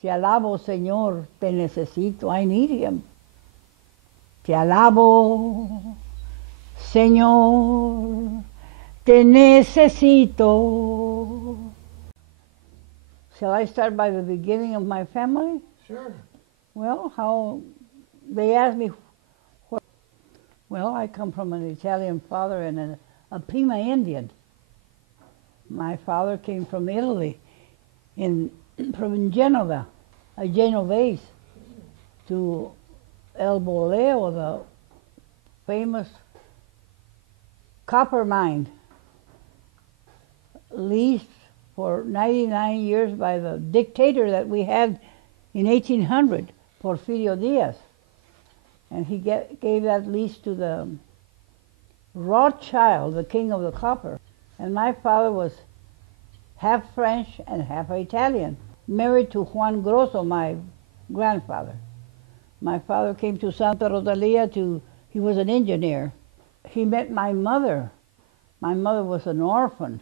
Te alabo, Señor, te necesito. I need him. Te alabo, Señor, te necesito. Shall I start by the beginning of my family? Sure. Well, how they asked me. Well, I come from an Italian father and a Pima Indian. My father came from Italy, from Genova, a Genovese, to El Boleo, the famous copper mine, leased for 99 years by the dictator that we had in 1800, Porfirio Diaz. And he gave that lease to the Rothschild, the king of the copper. And my father was half French and half Italian, married to Juan Grosso, my grandfather. My father came to Santa Rosalia he was an engineer. He met my mother. My mother was an orphan.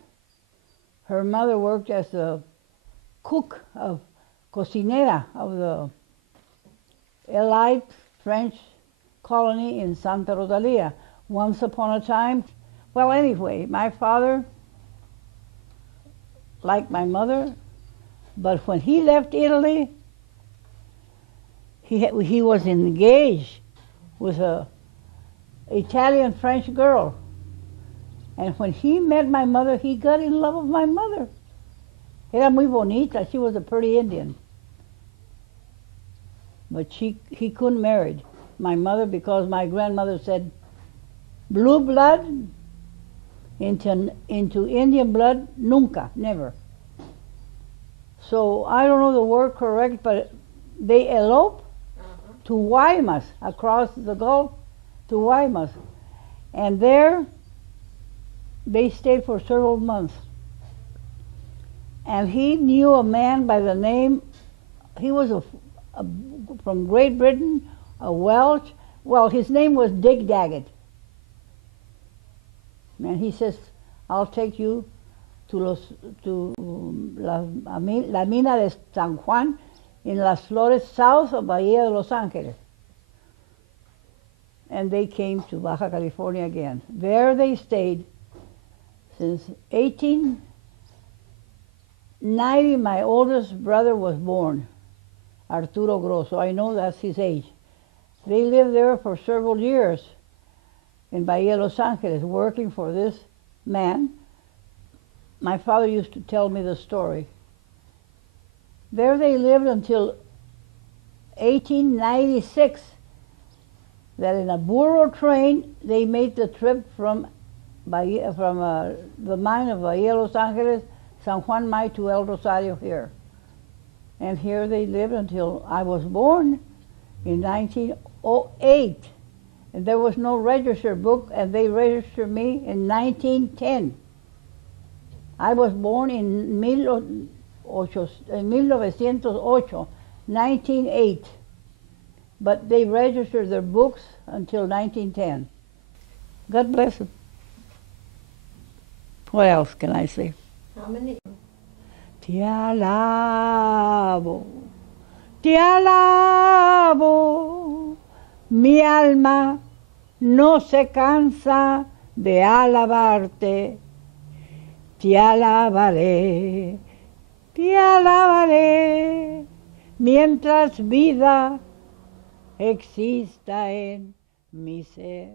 Her mother worked as a cook of cocinera of the elite French colony in Santa Rosalia. Once upon a time, well, anyway, my father liked my mother, but when he left Italy, he was engaged with a Italian-French girl. And when he met my mother, he got in love with my mother. Era muy bonita. She was a pretty Indian. But he couldn't marry my mother because my grandmother said, blue blood into Indian blood, nunca, never. So I don't know the word correct, but they eloped to Guaymas, across the Gulf to Guaymas. And there they stayed for several months. And he knew a man by the name, he was from Great Britain, a Welsh. Well, his name was Dick Daggett. And he says, I'll take you to la mina de San Juan in Las Flores, south of Bahía de Los Ángeles. And they came to Baja California again. There they stayed since 1890. My oldest brother was born, Arturo Grosso. I know that's his age. They lived there for several years in Bahía de Los Ángeles, working for this man. My father used to tell me the story. There they lived until 1896, that in a burro train they made the trip from the mine of Bahía de Los Ángeles, San Juan May to El Rosario here. And here they lived until I was born in 1908. And there was no register book, and they registered me in 1910. I was born in 1908, 1908. But they registered their books until 1910. God bless them. What else can I say? How many? Te alabo, te alabo, mi alma no se cansa de alabarte. Te alabaré, mientras vida exista en mi ser.